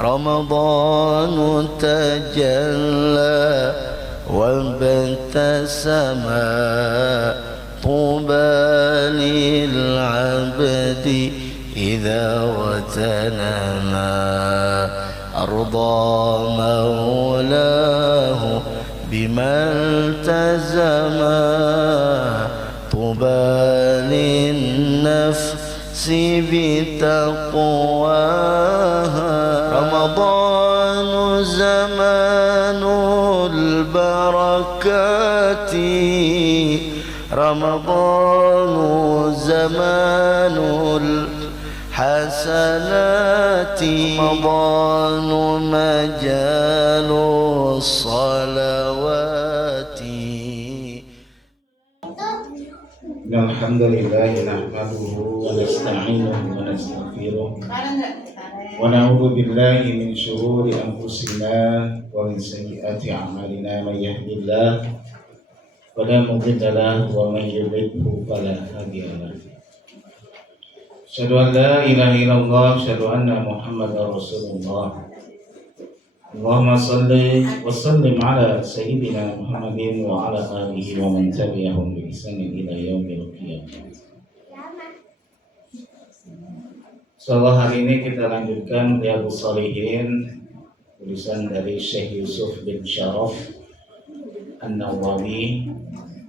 رمضان تجلى وابتسم طوبى للعبد إذا وتنما أرضى مولاه بما التزما طوبى للنفس بتقواها رمضان زمان البركات رمضان زمان الحسنات رمضان مجال الصلوات الحمد لله نحمده ونستعينه ونستغفره ونعوذ بالله من شرور أنفسنا ومن سيئات أعمالنا من يهد الله فلا مضل له ومن يضلل فلا هادي له أشهد أن لا إله إلا الله أشهد أن محمدا رسول الله اللهم صل وسلم على سيدنا محمد وعلى آله ومن تبعهم بإحسان إلى يوم القيامة. Insyaallah hari ini kita lanjutkan Riyadhus Shalihin, tulisan dari Syekh Yusuf bin Syaraf An-Nawawi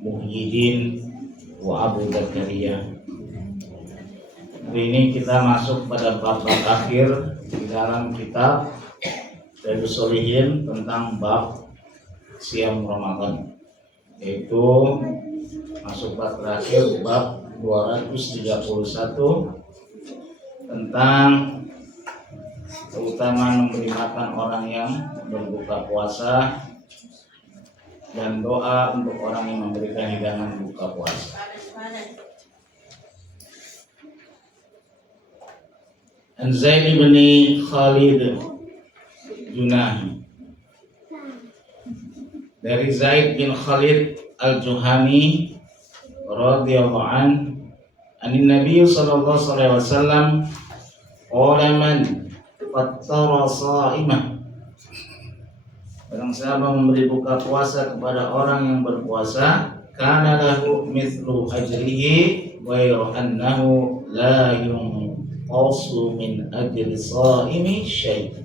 Muhyiddin wa Abu Zakaria. Hari ini kita masuk pada bab akhir di dalam kitab Riyadhus Shalihin tentang bab Siyam Ramadan, yaitu masuk bab terakhir, bab 231 tentang keutamaan memberi makan orang yang berbuka puasa dan doa untuk orang yang memberikan hidangan buka puasa. An Zaid bin Khalid Junahi, dari Zaid bin Khalid al-Juhani radhiyallahu anhu, anin Nabi sallallahu alaihi wasallam qala man fattara sha'imah, barang siapa memberi buka puasa kepada orang yang berpuasa, kana lahu mithlu ajrihi ghairu annahu la yunqasu min ajri sha'imi syai',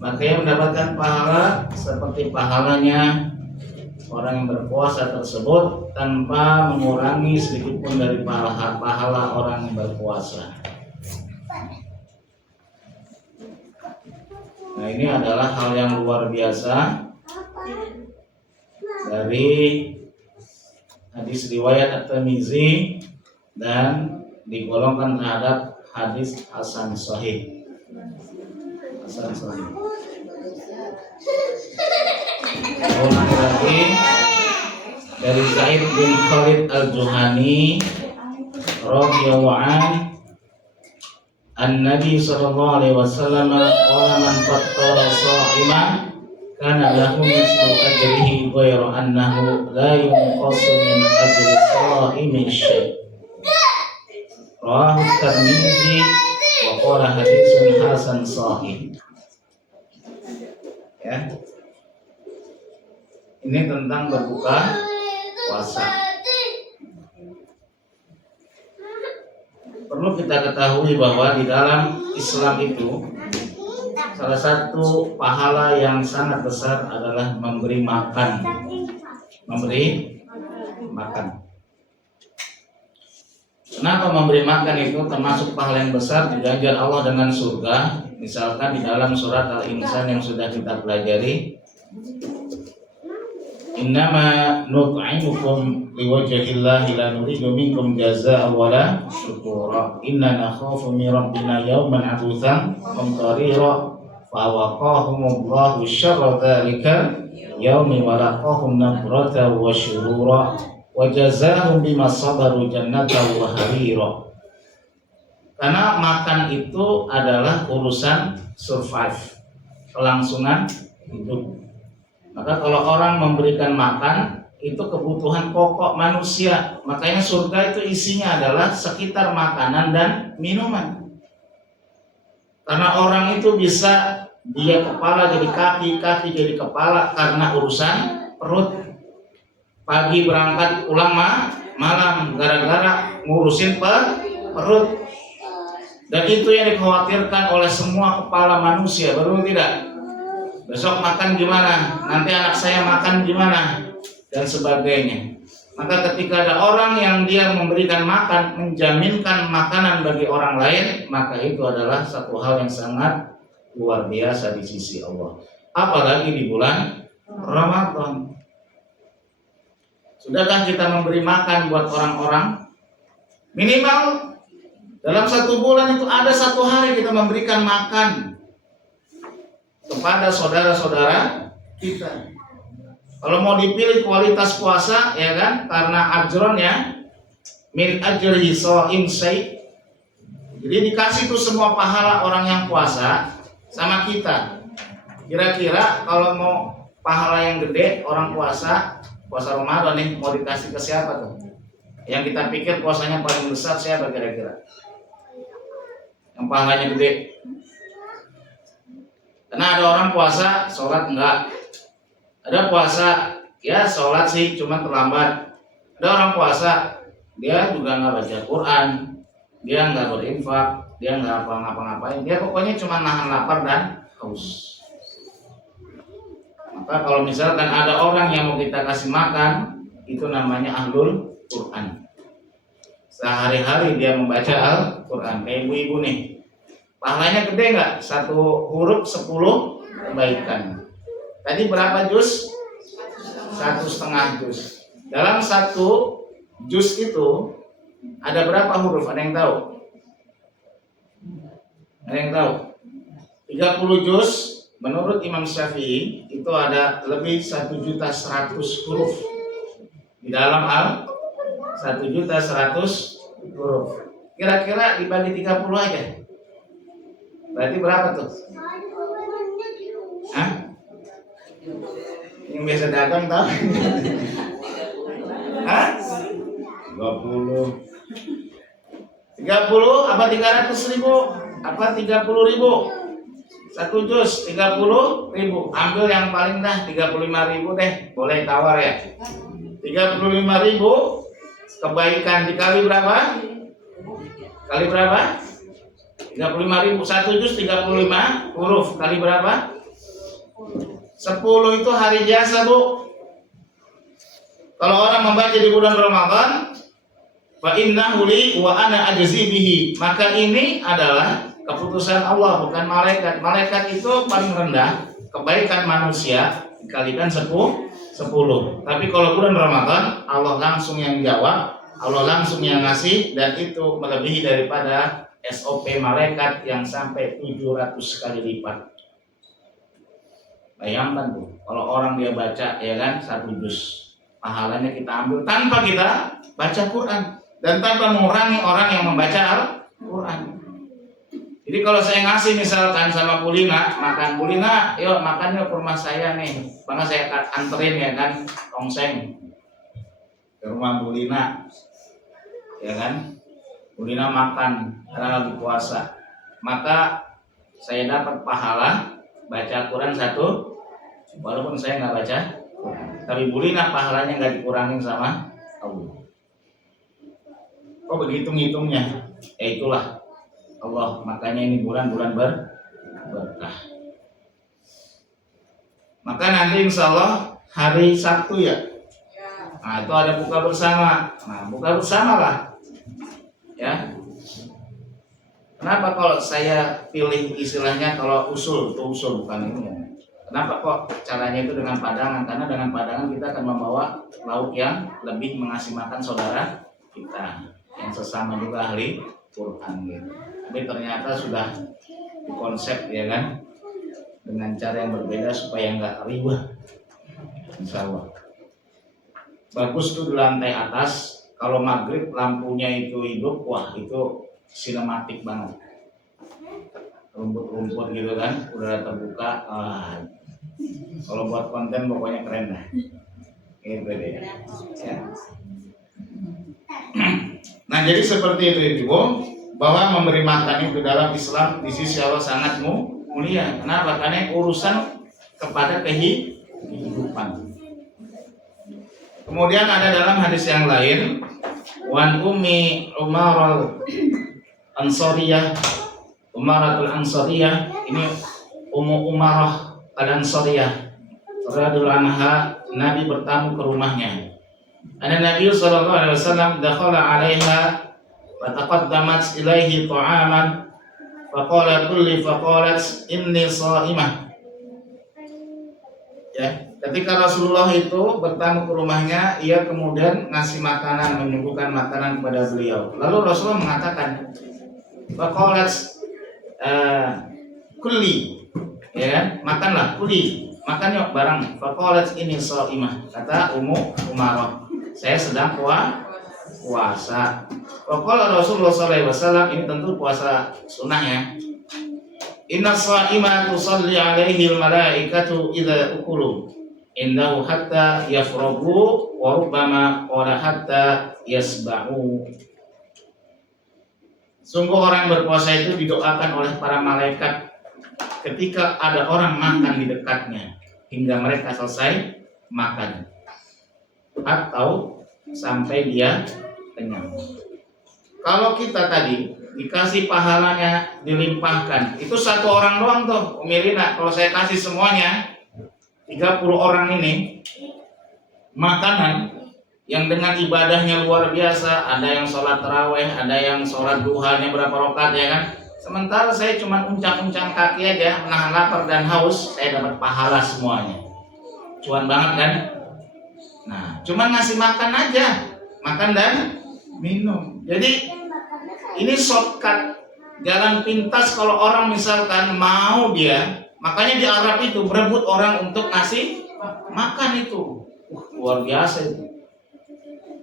maka yang mendapatkan pahala seperti pahalanya orang yang berpuasa tersebut tanpa mengurangi sedikit pun dari pahala orang yang berpuasa. Nah, ini adalah hal yang luar biasa dari hadis riwayat At-Tirmizi dan digolongkan terhadap hadis hasan sahih. Hasan sahih. Ulang lagi dari Zaid bin Khalid al-Juhani radhiyallahu anhu, an-Nabi sallallahu alaihi wasallam qala man fattara sha'iman kana lahu mislu ajrihi ghairu annahu la yunqasu min ajri sha'imi syai'. Rawahu Tirmizi wa qala haditsun hasan sahih. Ya. Ini tentang berbuka puasa. Perlu kita ketahui bahwa di dalam Islam itu salah satu pahala yang sangat besar adalah memberi makan. Memberi makan. Kenapa memberi makan itu termasuk pahala yang besar? Diganjar Allah dengan surga. Misalkan di dalam surat Al-Insan yang sudah kita pelajari, innama nut'imukum liwajhillahi la nuridu minkum jazaa'an wala syukura inna nakhafu min rabbina yawman 'abusan qamtarira fa waqahumullahu syarra dzalika yawmi wa laqahum nadrata wa syurura wa jazaahum bima sabaru jannatan wa harira. Karena makan itu adalah urusan survive, kelangsungan hidup. Maka kalau orang memberikan makan, itu kebutuhan pokok manusia. Makanya surga itu isinya adalah sekitar makanan dan minuman. Karena orang itu bisa dia kepala jadi kaki, kaki jadi kepala karena urusan perut. Pagi berangkat pulang malam gara-gara ngurusin perut. Dan itu yang dikhawatirkan oleh semua kepala manusia, betul tidak? Besok makan gimana? Nanti anak saya makan gimana? Dan sebagainya. Maka ketika ada orang yang dia memberikan makan, menjaminkan makanan bagi orang lain, maka itu adalah satu hal yang sangat luar biasa di sisi Allah. Apalagi di bulan Ramadan. Sudahkah kita memberi makan buat orang-orang? Minimal dalam satu bulan itu ada satu hari kita memberikan makan kepada saudara-saudara kita. Kalau mau dipilih kualitas puasa, ya kan, karena ajronnya min ajrihi shaim syai. Jadi dikasih tuh semua pahala orang yang puasa sama kita. Kira-kira kalau mau pahala yang gede orang puasa Ramadan nih, mau dikasih ke siapa tuh? Yang kita pikir puasanya paling besar siapa kira-kira? Yang pahalanya gede. Karena ada orang puasa sholat enggak, ada puasa ya sholat sih cuma terlambat, ada orang puasa dia juga enggak baca Quran, dia enggak berinfak, dia enggak ngapa-ngapain, dia pokoknya cuma nahan lapar dan haus. Maka kalau misalkan ada orang yang mau kita kasih makan, itu namanya ahlul Quran. Sehari-hari dia membaca Al-Quran. Kayak ibu-ibu nih, pahalanya gede nggak? 1 huruf 10 kebaikan. Tadi berapa juz? 1,5 juz. Dalam 1 juz itu ada berapa huruf? Ada yang tahu? Ada yang tahu? 30 juz menurut Imam Syafi'i itu ada lebih 1.100.000 huruf di dalam 1.100.000 huruf. Kira-kira dibagi 30 aja. Berarti berapa tuh? Hah? Yang biasa datang tahu? Hah? 20. 30 apa 300.000? Apa 30.000? 1 juz 30.000. Ambil yang paling dah 35.000 deh. Boleh tawar ya. 35.000 kebaikan dikali berapa? Kali berapa? 35.000. 1 juz 35 huruf kali berapa? 10 itu hari biasa, Bu. Kalau orang membaca di bulan Ramadan, fa innahu li wa ana ajzi bihi, maka ini adalah keputusan Allah, bukan malaikat. Malaikat itu paling rendah, kebaikan manusia dikalikan 10. Tapi kalau bulan Ramadan, Allah langsung yang jawab, Allah langsung yang ngasih, dan itu melebihi daripada SOP malaikat yang sampai 700 kali lipat. Bayangkan tuh, kalau orang dia baca ya kan 1 juz, pahalanya kita ambil tanpa kita baca Quran dan tanpa mengurangi orang yang membaca Al-Quran. Jadi kalau saya ngasih misalkan sama Bulina, makan Bulina, yuk makan yuk ke rumah saya nih, bangga saya anterin ya kan, tongseng ke rumah Bulina, ya kan, Bulina makan karena lagi puasa, maka saya dapat pahala baca Quran 1, walaupun saya nggak baca Quran, tapi Bulina pahalanya nggak dikurangin sama Allah. Kok begitu ngitungnya? Ya itulah Allah, makanya ini bulan-bulan berkah. Maka nanti insya Allah hari Sabtu ya. Nah itu ada buka bersama. Nah buka bersama lah. Ya. Kenapa kalau saya pilih istilahnya kalau usul, itu usul bukan ini ya. Kenapa kok caranya itu dengan padangan? Karena dengan padangan kita akan membawa lauk yang lebih mengasih makan saudara kita yang sesama juga ahli Quran gitu. Tapi ternyata sudah dikonsep ya kan dengan cara yang berbeda supaya nggak riba. Insya Allah bagus tuh di lantai atas. Kalau maghrib lampunya itu hidup, wah itu sinematik banget. Rumput-rumput gitu kan udah terbuka. Kalau buat konten pokoknya keren dah. Gitu deh. Ya. Nah jadi seperti itu Ibu. bahwa memberi makan itu dalam Islam di sisi Allah sangat mulia. Kenapa? Karena urusan kepada kehidupan. Kemudian ada dalam hadis yang lain, wan ummi Umarul Ansariyah, Umaratul Ansariyah, ini Ummu Umarah Al-Ansariyah radhiyallahu anha, Nabi bertamu ke rumahnya. Ada Nabi sallallahu alaihi wasallam dakhala 'alaiha wa taqaddamat ilaihi ta'aman faqala kulli faqalat inni sha'imah. Ya, ketika Rasulullah itu bertamu ke rumahnya, ia kemudian ngasih makanan, menyuguhkan makanan kepada beliau. Lalu Rasulullah mengatakan, faqalat kulli, ya kan? Makanlah, kulli, makan yuk barang. Faqalat ini shaimah, kata Ummu Umarah, saya sedang puasa. Faqala Rasulullah sallallahu alaihi wasallam, ini tentu puasa sunnah ya. Inna shaimah tusalli alaihi al-malaikatu idza ukulu indahu hatta yafragu wa rubbama qala hatta yasba'u. Sungguh orang berpuasa itu didoakan oleh para malaikat ketika ada orang makan di dekatnya hingga mereka selesai makan atau sampai dia kenyang. Kalau kita tadi dikasih pahalanya dilimpahkan, itu satu orang doang tuh Umirina. Kalau saya kasih semuanya 30 orang ini makanan yang dengan ibadahnya luar biasa, ada yang sholat taraweh, ada yang sholat duhanya berapa rakaat ya kan. Sementara saya cuma uncang-uncang kaki aja, menahan lapar dan haus, saya dapat pahala semuanya. Cuan banget kan? Nah, cuma ngasih makan aja, makan dan minum. Jadi ini shortcut, jalan pintas kalau orang misalkan mau dia. Makanya di Arab itu berebut orang untuk ngasih makan itu. Luar biasa itu.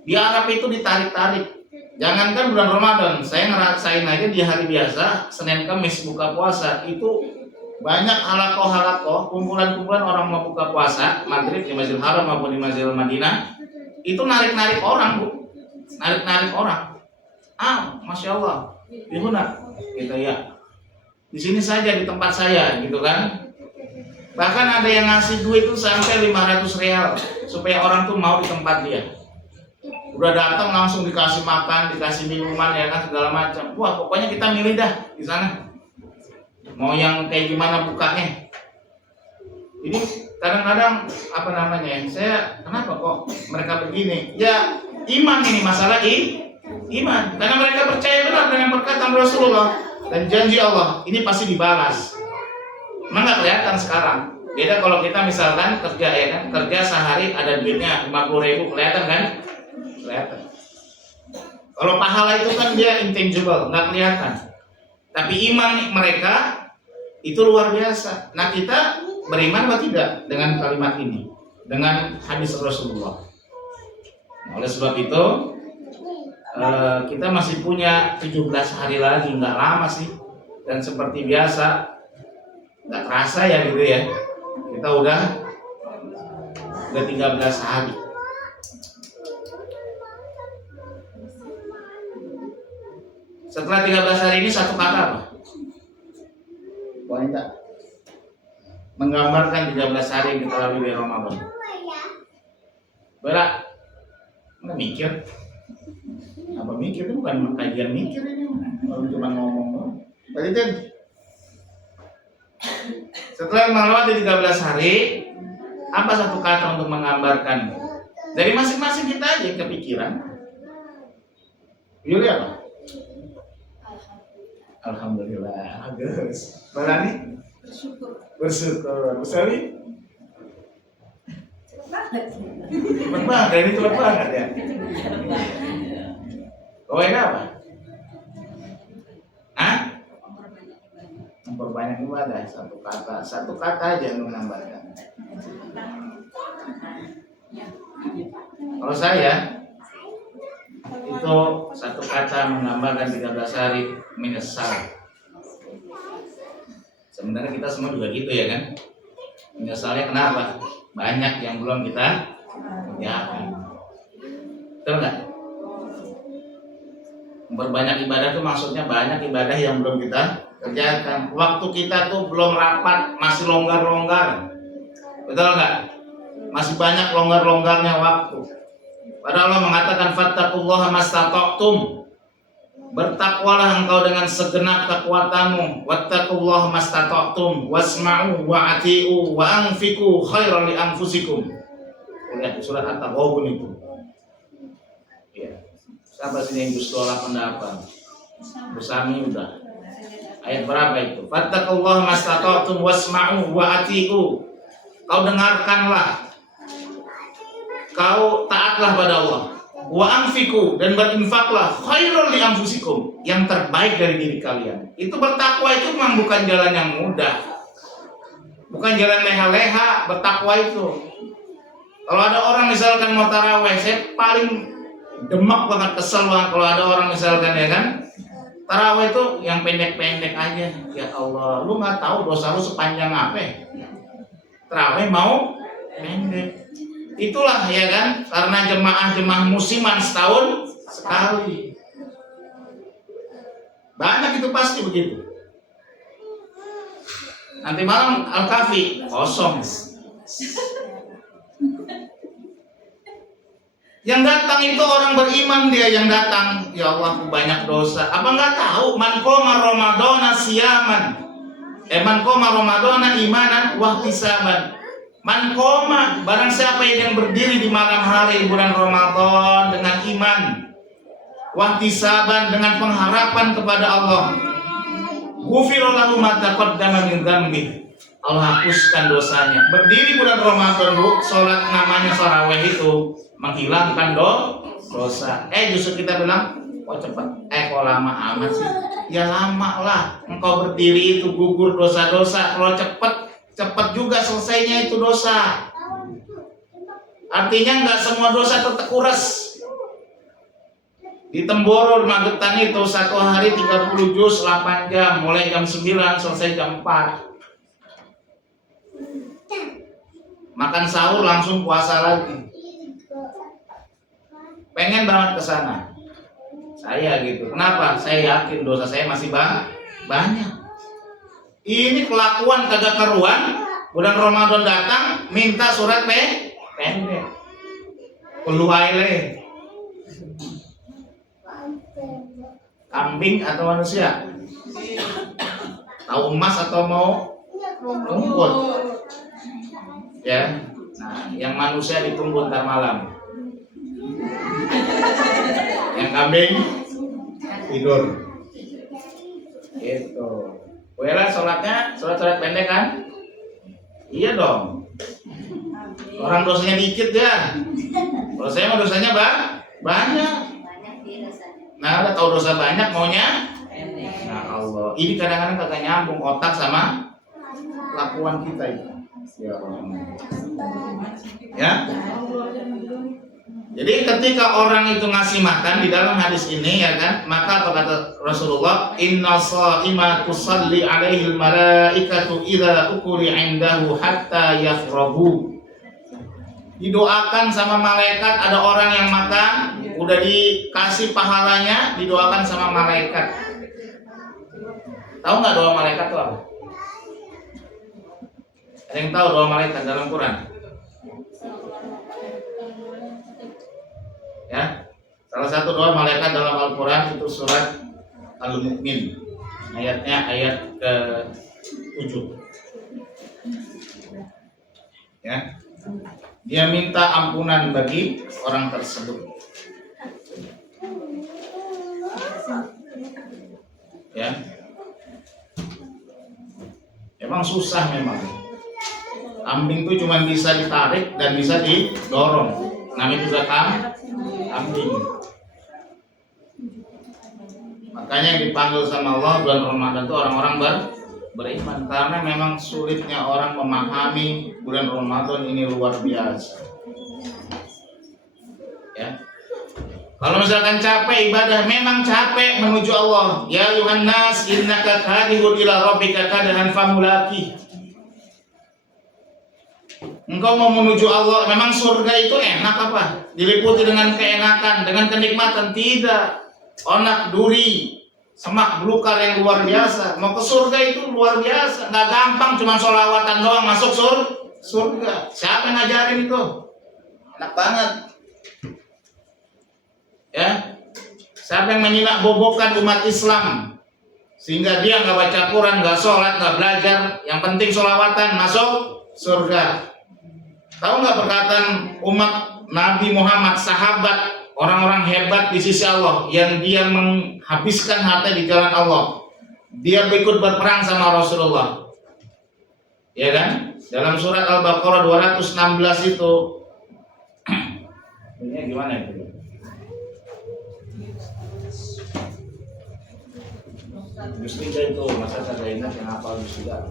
Di Arab itu ditarik-tarik. Jangankan bulan Ramadan, saya ngerasain aja di hari biasa, Senin Kamis buka puasa, itu banyak halakoh, kumpulan-kumpulan orang mau buka puasa, maghrib di Masjidil Haram maupun di Masjidil Madinah, itu narik-narik orang, Bu. Narik-narik orang. Masya Allah, dihuna gitu ya. Di sini saja di tempat saya gitu kan. Bahkan ada yang ngasih duit itu sampai 500 real supaya orang tuh mau di tempat dia. Udah datang langsung dikasih makan, dikasih minuman ya kan, segala macam. Wah, pokoknya kita milih dah di sana. Mau yang kayak gimana bukanya. Ini kadang-kadang apa namanya ya? Saya kenapa kok mereka begini? Ya iman ini masalah iman, karena mereka percaya benar dengan perkataan Rasulullah dan janji Allah ini pasti dibalas. Memang nggak kelihatan sekarang. Beda kalau kita misalkan kerja ya kan, kerja sehari ada duitnya 50.000, kelihatan kan? Kelihatan. Kalau pahala itu kan dia intangible, nggak kelihatan. Tapi iman mereka itu luar biasa. Nah, kita beriman atau tidak dengan kalimat ini, dengan hadis Rasulullah. Nah, oleh sebab itu kita masih punya 17 hari lagi, nggak lama sih. Dan seperti biasa, nggak terasa ya gitu ya. Kita udah 13 hari. Setelah 13 hari ini satu kata apa? Wanita menggambarkan 13 hari yang kita lalui di Ramadan. Bela, nggak mikir. Apa mikir itu bukan kajian mikir ini, orang cuma ngomong. Berarti setelah melewati 13 hari, apa satu kata untuk menggambarkan? Dari masing-masing kita aja yang kepikiran. Yuli apa? Alhamdulillah. Bagus. Balani? Bersyukur. Usali? Cepat banget. Ini cepat banget ya. Kowe apa? Memperbanyak ibadah. Satu kata aja yang menambahkan. Kalau saya itu satu kata menambahkan 13 hari menyesal. Sebenarnya kita semua juga gitu ya kan. Menyesalnya kenapa? Banyak yang belum kita kerjakan. Betul nggak? Memperbanyak ibadah itu maksudnya banyak ibadah yang belum kita kerjakan. Waktu kita tuh belum rapat, masih longgar-longgar. Betul nggak? Masih banyak longgar-longgarnya waktu. Padahal Allah mengatakan fattaqullaha mastata'tum. Bertakwalah engkau dengan segenap kekuatanmu. Wattaqullaha mastata'tum wasma'u wa ati'u wa anfiqu khairan li anfusikum. Lihat surat At-Taghabun itu. Ya. Sampai sini juz 28. Bersami udah. Ayat berapa itu? Fattaqullaha mastata'tum wasma'u wa ati'u. Kau dengarkanlah. Kau taatlah pada Allah. Wa anfiqu, dan berinfaklah khairul li anfusikum, yang terbaik dari diri kalian. Itu bertakwa itu memang bukan jalan yang mudah. Bukan jalan leha-leha bertakwa itu. Kalau ada orang misalkan mau taraweh, saya paling demak banget, kesel banget kalau ada orang misalkan ya kan taraweh itu yang pendek-pendek aja. Ya Allah, lu nggak tahu dosa lu sepanjang apa? Taraweh mau pendek. Itulah ya kan, karena jemaah-jemaah musiman setahun sekali. Banyak itu pasti begitu. Nanti malam Al-Kahfi kosong. Yang datang itu orang beriman, dia yang datang. Ya Allah, aku banyak dosa. Apa nggak tahu? Man qoma Ramadhana siyaman. Man qoma Ramadhana imanan wa ihtisaban. Man qoma, barang siapa yang berdiri di malam hari bulan Ramadan dengan iman, wa ihtisaban, dengan pengharapan kepada Allah. Ghufira lahu ma taqaddama min dzambi. Allah hapuskan dosanya. Berdiri bulan Ramadan, Bu, salat namanya tarawih itu menghilangkan dosa. Justru kita bilang, kok cepat, kok lama amat sih? Ya lama lah. Engkau berdiri itu gugur dosa-dosa. Kalau cepat juga selesainya itu dosa. Artinya nggak semua dosa terkuras. Di Temboro Magetan itu satu hari 30 juz 8 jam, mulai jam 9 selesai jam 4. Makan sahur langsung puasa lagi. Pengen banget ke sana. Saya gitu. Kenapa? Saya yakin dosa saya masih banyak. Ini kelakuan kagak keruan. Bulan Ramadan datang, minta surat pendek. Peluaile. Kambing atau manusia? Tahu emas atau mau rumput? Ya. Nah, yang manusia ditunggu ntar malam. Yang kambing tidur. Gitu. Wela sholatnya sholat pendek kan? Iya dong. Orang dosanya dikit ya. Kalau saya mah dosanya banyak. Nah, udah tahu dosa banyak maunya. Nah Allah, ini kadang-kadang kagak nyambung otak sama lakuan kita itu. Ya. Jadi ketika orang itu ngasih makan di dalam hadis ini ya kan, maka apa kata Rasulullah, inna sha'ima tusalli alaihi malaikatu idza ukuri indahu hatta yafrahu. Didoakan sama malaikat, ada orang yang makan udah dikasih pahalanya, didoakan sama malaikat. Tahu nggak doa malaikat itu apa? Ada yang tahu doa malaikat dalam Quran? Ya, salah satu doa malaikat dalam Al-Quran itu surat Al-Mu'min, ayatnya ayat ke-7. Ya, dia minta ampunan bagi orang tersebut. Ya, emang susah memang. Kambing itu cuma bisa ditarik dan bisa didorong. Namanya juga kambing. Makanya yang dipanggil sama Allah bulan Ramadan itu orang-orang beriman, karena memang sulitnya orang memahami bulan Ramadan ini luar biasa. Ya. Kalau misalkan capek ibadah, memang capek menuju Allah. Ya ayuhan nas innaka kadihun ila rabbika kadahan famulaki. Engkau mau menuju Allah, memang surga itu enak apa? Diliputi dengan keenakan, dengan kenikmatan? Tidak. onak duri, semak belukar yang luar biasa. Mau ke surga itu luar biasa, nggak gampang cuma sholawatan doang masuk surga. Siapa yang ngajarin itu? Enak banget. Ya, siapa yang menyimak bobokan umat Islam sehingga dia nggak baca Quran, nggak sholat, nggak belajar, yang penting sholawatan masuk surga. Tahu nggak perkataan umat Nabi Muhammad, sahabat, orang-orang hebat di sisi Allah yang dia menghabiskan harta di jalan Allah, dia ikut berperang sama Rasulullah, ya kan? Dalam surat Al-Baqarah 216 itu, ini gimana itu? Mustika itu masa saya ingat yang hafal mustika.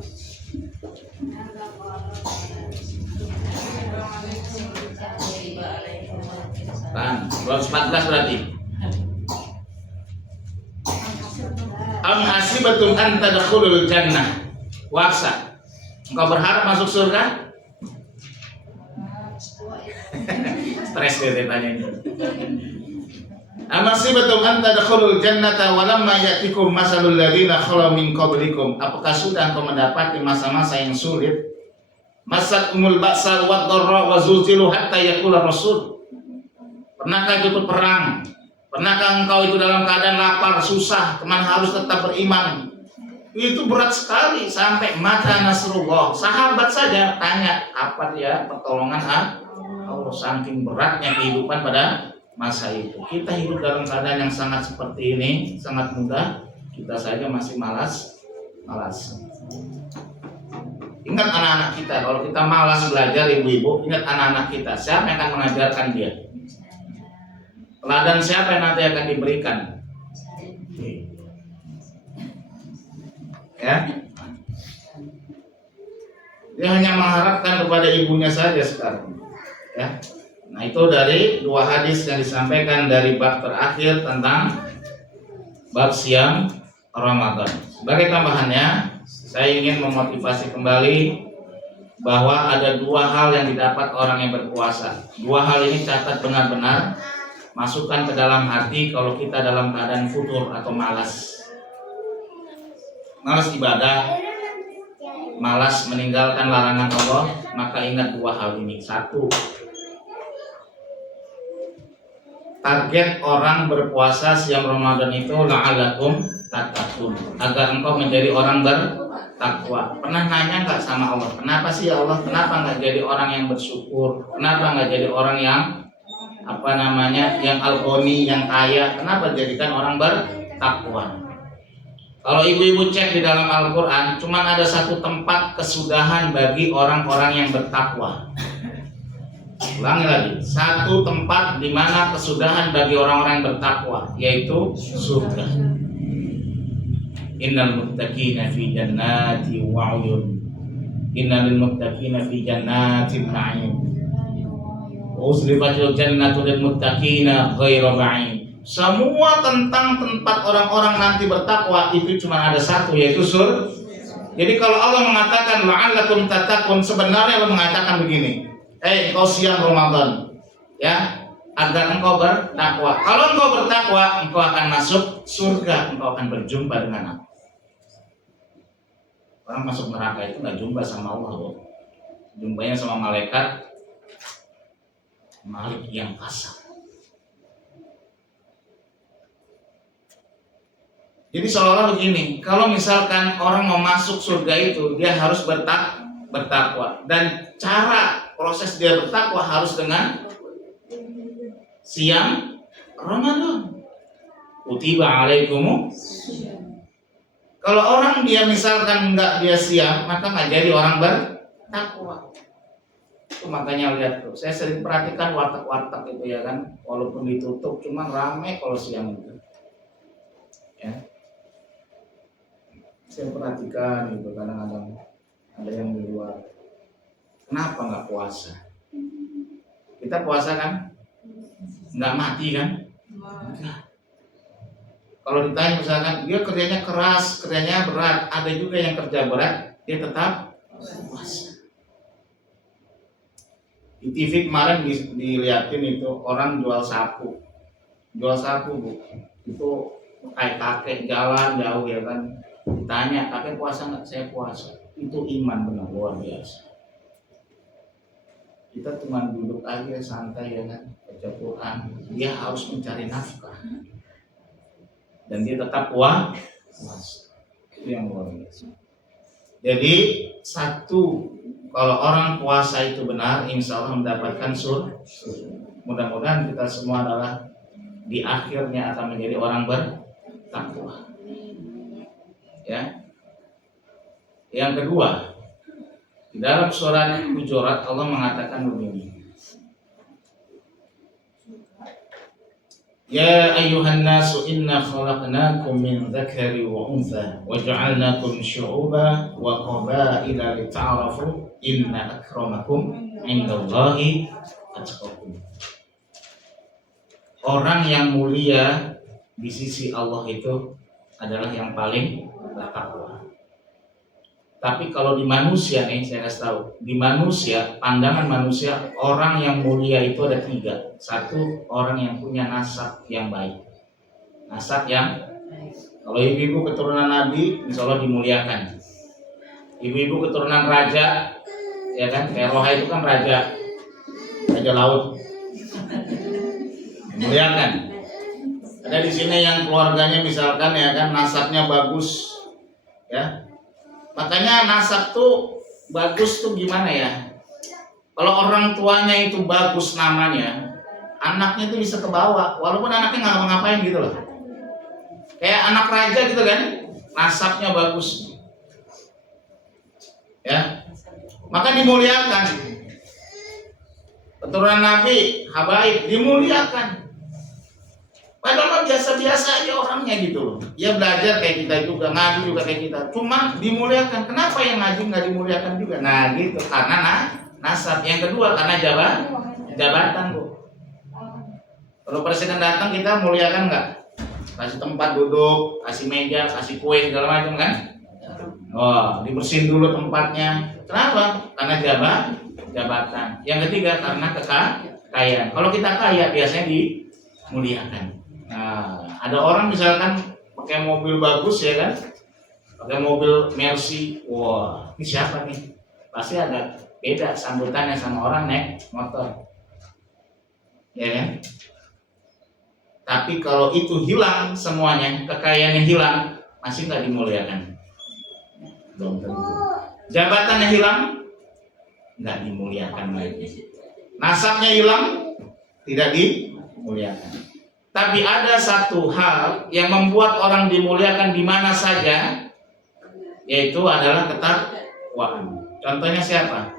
Kan, 214 berarti. Am hasibatum an tadkhulul jannah. Waksa. Engkau berharap masuk surga? Stres dia tanya ini. Am hasibatum an tadkhulul jannata wa lamma ya'tikum masalul ladzina khalu min qablikum. Apakah sudah engkau mendapati masa-masa yang sulit? Masat umul ba'sa wa dharra wa zulzilu hatta yaqula rasul. Pernahkah ikut perang? Pernahkah engkau itu dalam keadaan lapar, susah, teman harus tetap beriman? Itu berat sekali sampai mata nasrullah. Sahabat saja tanya apa dia pertolongan Allah, saking beratnya kehidupan pada masa itu. Kita hidup dalam keadaan yang sangat seperti ini, sangat mudah. Kita saja masih malas. Ingat anak-anak kita, kalau kita malas belajar, ibu-ibu, ingat anak-anak kita. Siapa yang akan mengajarkan dia? Teladan siapa yang nanti akan diberikan? Ya, dia hanya mengharapkan kepada ibunya saja sekarang. Ya, nah itu dari dua hadis yang disampaikan dari bab terakhir tentang bab siang Ramadan. Sebagai tambahannya, saya ingin memotivasi kembali bahwa ada dua hal yang didapat orang yang berpuasa. Dua hal ini catat benar-benar, masukkan ke dalam hati kalau kita dalam keadaan futur atau malas ibadah, malas meninggalkan larangan Allah, maka ingat dua hal ini. Satu, target orang berpuasa siang Ramadan itu la'alakum tattaqun, agar engkau menjadi orang bertakwa. Pernah nanya nggak sama Allah, kenapa sih ya Allah, kenapa nggak jadi orang yang bersyukur, kenapa nggak jadi orang yang yang al-ghani, yang kaya, kenapa jadikan orang bertakwa? Kalau ibu-ibu cek di dalam Al-Quran, cuma ada satu tempat kesudahan bagi orang-orang yang bertakwa. Ulangi lagi, satu tempat di mana kesudahan bagi orang-orang yang bertakwa, yaitu surga. Innal muttaqina fi jannati wa 'uyun. Innal muttaqina fi jannatin na'im. Uslifatil jannatu lil muttaqina ghairu ba'id. Semua tentang tempat orang-orang nanti bertakwa itu cuma ada satu, yaitu surga. Jadi kalau Allah mengatakan la'allakum tattaqun, sebenarnya Allah mengatakan begini, engkau siang Ramadan, ya, agar engkau bertakwa. Kalau engkau bertakwa, engkau akan masuk surga, engkau akan berjumpa dengan aku. Orang masuk neraka itu nggak jumpa sama Allah, loh. Jumpanya sama malaikat Malik yang kasar. Jadi seolah-olah begini, kalau misalkan orang mau masuk surga itu, dia harus bertakwa. Dan cara proses dia bertakwa harus dengan siang Ramadan. Kutiba alaikumu. Kalau orang dia misalkan enggak dia siang, maka nggak jadi orang bertakwa. Itu makanya lihat tuh, saya sering perhatikan warteg-warteg itu ya kan, walaupun ditutup, cuma ramai kalau siang itu. Ya. Saya perhatikan itu kadang-kadang ada yang di luar. Kenapa nggak puasa? Kita puasa kan? Nggak mati kan? Enggak. Kalau ditanya misalkan dia kerjanya keras, kerjanya berat, ada juga yang kerja berat, dia tetap puasa. Di TV kemarin dilihatin itu orang jual sapu bu. Itu kayak kakek jalan jauh ya kan, ditanya kakek puasa nggak, saya puasa. Itu iman benar luar biasa. Kita cuma duduk aja santai ya kan, baca Quran, dia harus mencari nafkah dan dia tetap puasa. Itu yang luar biasa. Jadi satu, kalau orang puasa itu benar, insya Allah mendapatkan surga. Mudah-mudahan kita semua adalah di akhirnya akan menjadi orang bertakwa. Ya. Yang kedua, di dalam surat Hujurat Allah mengatakan begini. Ya ayyuhan nasu inna khalaqnakum min dzakari wa untha wa ja'alnakum syu'uban wa qabaila lita'arafu inna akramakum 'indallahi atqakum. Orang yang mulia di sisi Allah itu adalah yang paling bertakwa. Tapi kalau di manusia nih, saya kasih tahu, di manusia, pandangan manusia, orang yang mulia itu ada 3. Satu, orang yang punya nasab yang baik. Nasab yang, kalau ibu-ibu keturunan Nabi, insya Allah dimuliakan. Ibu-ibu keturunan raja, ya kan, kayak Roha itu kan raja laut, dimuliakan. Ada di sini yang keluarganya misalkan ya kan, nasabnya bagus, ya. Makanya nasab tuh bagus tuh gimana ya? Kalau orang tuanya itu bagus namanya, anaknya itu bisa ke bawah, walaupun anaknya nggak ngapa-ngapain gitu loh. Kayak anak raja gitu kan, nasabnya bagus, ya. Maka dimuliakan. Keturunan Nabi, habaib dimuliakan. Padahal biasa-biasa aja orangnya gitu loh. Dia belajar kayak kita juga, ngaji juga kayak kita. Cuma dimuliakan. Kenapa yang ngaji nggak dimuliakan juga? Nah gitu, karena nasab. Yang kedua karena jabatan bu. Kalau presiden datang kita muliakan nggak? Kasih tempat duduk, kasih meja, kasih kue segala macam kan? Oh, dibersihin dulu tempatnya. Kenapa? Karena jabatan. Yang ketiga karena kekayaan. Kalau kita kaya biasanya dimuliakan. Nah, ada orang misalkan pakai mobil bagus ya kan, pakai mobil Mercy, wah ini siapa nih? Pasti ada beda sambutannya sama orang naik motor, ya kan? Tapi kalau itu hilang semuanya, kekayaannya hilang, masih nggak dimuliakan. Belum tentu. Jabatannya hilang, nggak dimuliakan lagi. Nasabnya hilang, tidak dimuliakan. Tapi ada satu hal yang membuat orang dimuliakan di mana saja, yaitu adalah ketakwaan. Contohnya siapa?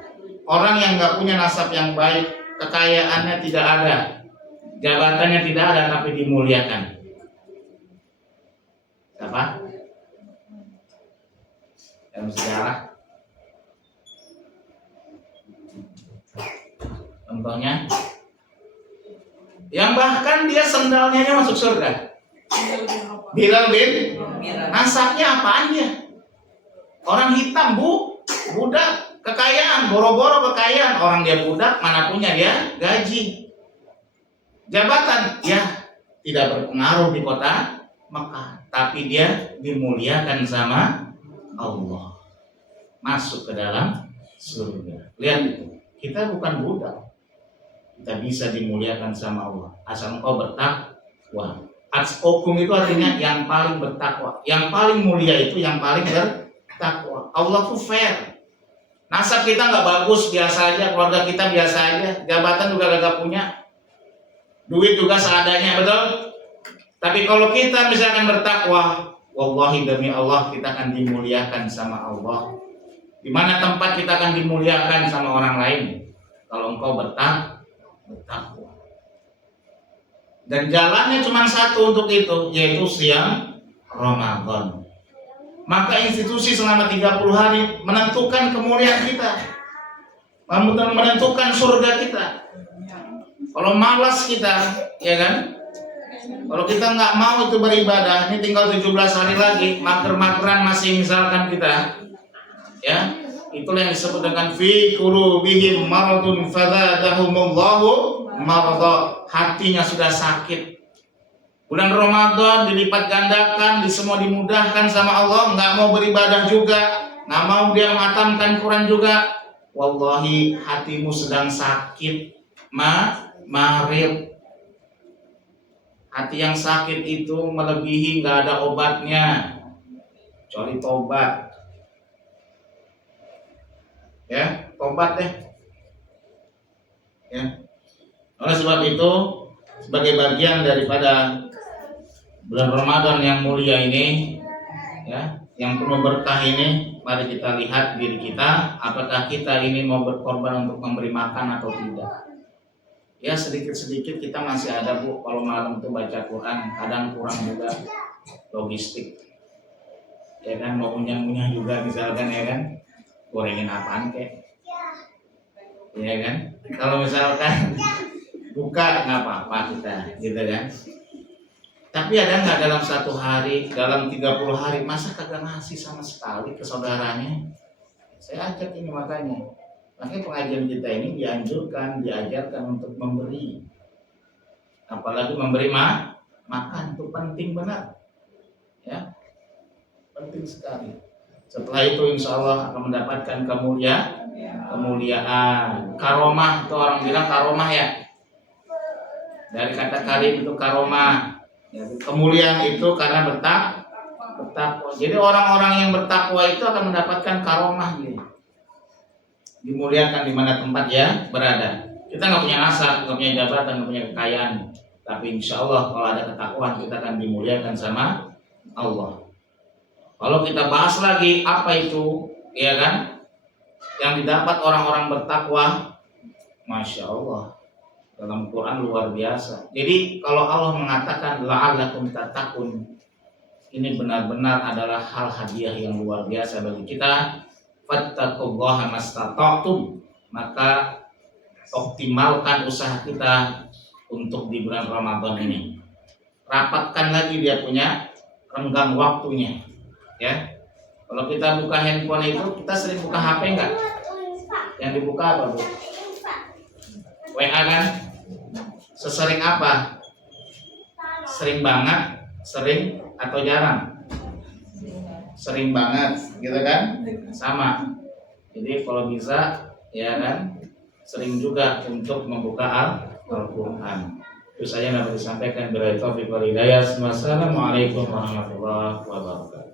Orang yang nggak punya nasab yang baik, kekayaannya tidak ada, jabatannya tidak ada, tapi dimuliakan. Siapa? Dalam sejarah. Contohnya, yang bahkan dia sendalnya masuk surga. Bilal bin nasabnya apaan dia? Orang hitam bu, budak, kekayaan, boro-boro kekayaan. Orang dia budak, mana punya dia gaji. Jabatan, ya tidak berpengaruh di kota Mekah, tapi dia dimuliakan sama Allah. Masuk ke dalam surga. Lihat itu, kita bukan budak. Kita bisa dimuliakan sama Allah asal engkau bertakwa. Atqakum itu artinya yang paling bertakwa. Yang paling mulia itu yang paling bertakwa. Allah tuh fair. Nasab kita nggak bagus, biasa aja. Keluarga kita biasa aja. Jabatan juga gak punya. Duit juga seadanya, betul? Tapi kalau kita misalkan bertakwa, wallahi demi Allah kita akan dimuliakan sama Allah. Di mana tempat kita akan dimuliakan sama orang lain? Kalau engkau bertakwa. Dan jalannya cuma satu untuk itu, yaitu siang Ramadan. Maka institusi selama 30 hari menentukan kemuliaan kita, menentukan surga kita. Kalau malas kita, ya kan? Kalau kita nggak mau itu beribadah, ini tinggal 17 hari lagi, mager-mageran masih misalkan kita, ya. Itulah yang disebut dengan fi qulubihim maradun fazadahumullahu marada. Hatinya sudah sakit, Bulan Ramadan dilipat gandakan, semua dimudahkan sama Allah, nggak mau beribadah juga, nggak mau dia menghatamkan Quran juga. Wallahi hatimu sedang sakit, marid. Hati yang sakit itu melebihi, nggak ada obatnya, kecuali tobat. Ya, tobat deh. Ya. Oleh sebab itu, sebagai bagian daripada bulan Ramadan yang mulia ini, ya, yang penuh berkah ini, mari kita lihat diri kita, apakah kita ini mau berkorban untuk memberi makan atau tidak. Ya, sedikit-sedikit kita masih ada, Bu, kalau malam itu baca Quran, kadang kurang juga logistik. Ya kan, mau unyah-unyah juga misalkan, ya kan, gorengin apaan kek. Ya kan, kalau misalkan buka nggak apa-apa kita, gitu kan. Tapi ada nggak dalam satu hari, dalam 30 hari, masa kagak ngasih sama sekali ke saudaranya? Saya ajak ini makanya pengajian kita ini dianjurkan, diajarkan untuk memberi. Apalagi memberi makan, itu penting benar. Ya, penting sekali. Setelah itu insya Allah akan mendapatkan kemuliaan. Karomah, itu orang bilang karomah ya. Dari kata karim itu karomah. Ya, kemuliaan itu karena bertakwa. Jadi orang-orang yang bertakwa itu akan mendapatkan karomah gitu. Dimuliakan di mana tempat ya berada. Kita nggak punya nasab, nggak punya jabatan, nggak punya kekayaan. Tapi insya Allah kalau ada ketakwaan kita akan dimuliakan sama Allah. Kalau kita bahas lagi apa itu, ya kan, yang didapat orang-orang bertakwa, masya Allah. Dalam Quran luar biasa. Jadi kalau Allah mengatakan la'allakum tattaqun, ini benar-benar adalah hal hadiah yang luar biasa bagi kita. Fattaqullaha mastata'tum, maka optimalkan usaha kita untuk di bulan Ramadan ini. Rapatkan lagi dia punya renggang waktunya. Ya. Kalau kita buka handphone itu, kita sering buka HP enggak? Yang dibuka apa, Bu? WA kan? Sesering apa? Sering banget, sering atau jarang? Sering banget, gitu kan? Sama. Jadi kalau bisa, ya kan, sering juga untuk membuka Al-Quran. Itu saja yang dapat disampaikan. Billahi taufiq wal hidayah. Wassalamualaikum warahmatullahi wabarakatuh.